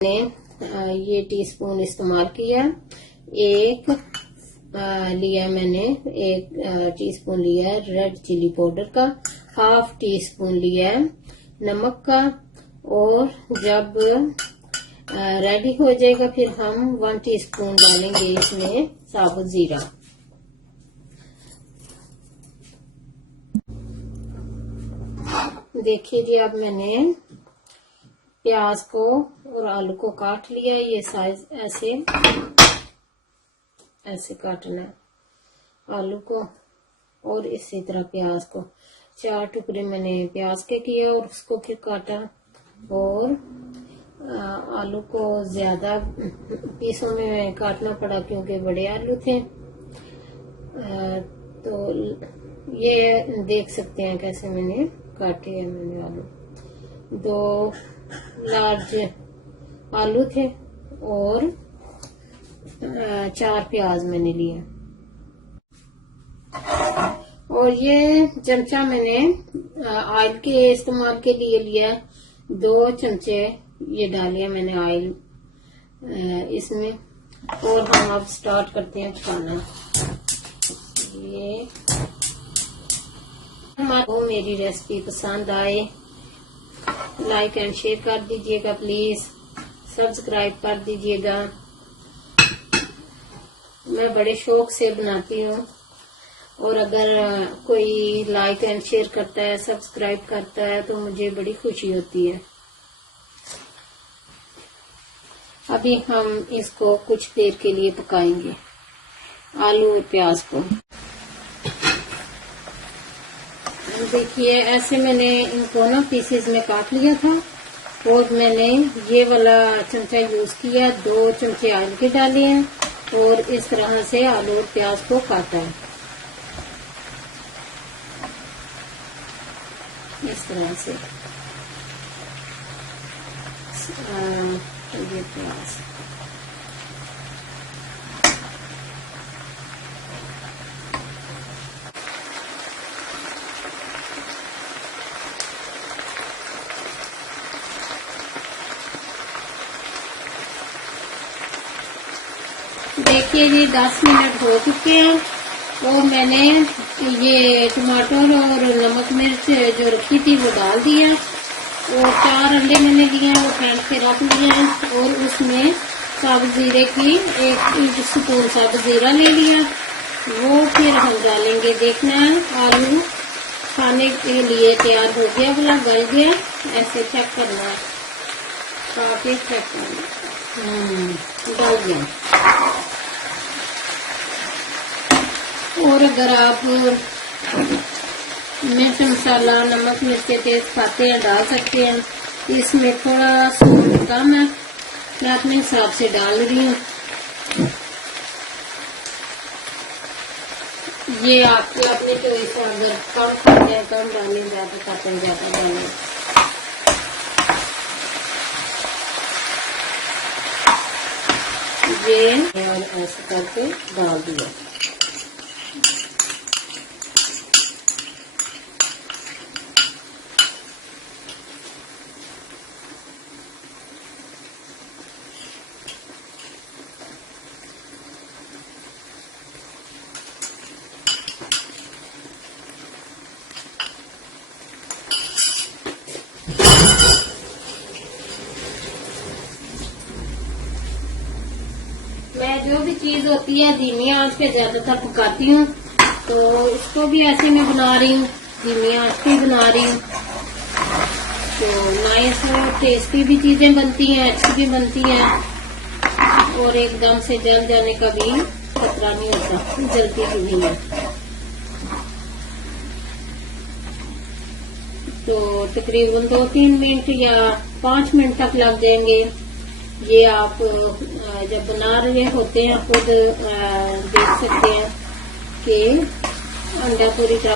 मैंने ये टीस्पून इस्तेमाल किया। एक लिया मैंने 1 टीस्पून लिया रेड चिली पाउडर का, 1/2 टीस्पून लिया नमक का, और जब रेडी हो जाएगा फिर हम 1 टीस्पून डालेंगे इसमें साबुत जीरा। देखिए जी, अब मैंने प्याज को और आलू को काट लिया। ये साइज ऐसे काटना है आलू को, और इसी तरह प्याज को 4 टुकड़े मैंने प्याज के किए और उसको फिर काटा। और आलू को ज्यादा पीसों में काटना पड़ा क्योंकि बड़े आलू थे। तो ये देख सकते हैं कैसे मैंने काटे हैं। मैंने आलू 2 लार्ज आलू थे और 4 प्याज मैंने लिए। और ये चमचा मैंने ऑयल के इस्तेमाल के लिए लिया। 2 चमचे ये डालिए मैंने ऑयल इसमें। और हम अब स्टार्ट करते हैं पकाना। ये हमारे मेरी रेसिपी पसंद आए लाइक एंड शेयर कर दीजिएगा, प्लीज सब्सक्राइब कर दीजिएगा। मैं बड़े शौक से बनाती हूँ, और अगर कोई लाइक एंड शेयर करता है, सब्सक्राइब करता है तो मुझे बड़ी खुशी होती है। अभी हम इसको कुछ देर के लिए पकाएंगे, आलू और प्याज को। देखिए ऐसे मैंने इनको ना पीसेस में काट लिया था, और मैंने ये वाला चमचा यूज किया। 2 चमचे ऑयल के डाले हैं और इस तरह से आलू और प्याज को काटा है, इस तरह से। ये प्याज देखिए जी 10 मिनट हो चुके हैं, और मैंने ये टमाटर और नमक मिर्च जो रखी थी वो डाल दिया, और 4 अंडे मैंने लिए वो फेंट के रख लिए हैं। और उसमें साबुत जीरे की 1 स्पून साबुत जीरा ले लिया, वो फिर हम डालेंगे। देखना है आलू खाने के लिए तैयार हो गया बोला, गल गया, ऐसे चेक करना है, काफी चेक करना, गल गया। और अगर आप मिर्च मसाला नमक मिर्च तेज खाते हैं डाल सकते हैं। इसमें थोड़ा सूट कम है, मैं अपने हिसाब से डाल रही हूँ। ये आपकी अपनी चॉइस है, अगर कम खाते हैं कम डालें, ज्यादा खाते हैं ज्यादा डालें। ये और ऐसे करके डाल दिया। मैं जो भी चीज होती है धीमी आंच पे ज्यादातर पकाती हूँ, तो इसको भी ऐसे मैं बना रही हूँ, धीमी आंच पे बना रही हूँ। तो नाइस और टेस्टी भी चीजें बनती हैं, अच्छी भी बनती हैं, और एकदम से जल जाने का भी खतरा नहीं होता, जलती भी नहीं है। तो तकरीबन 2-3 मिनट या 5 मिनट तक लग जाएंगे। ये आप जब बना रहे होते हैं खुद देख सकते हैं कि अंडा पूरी तरह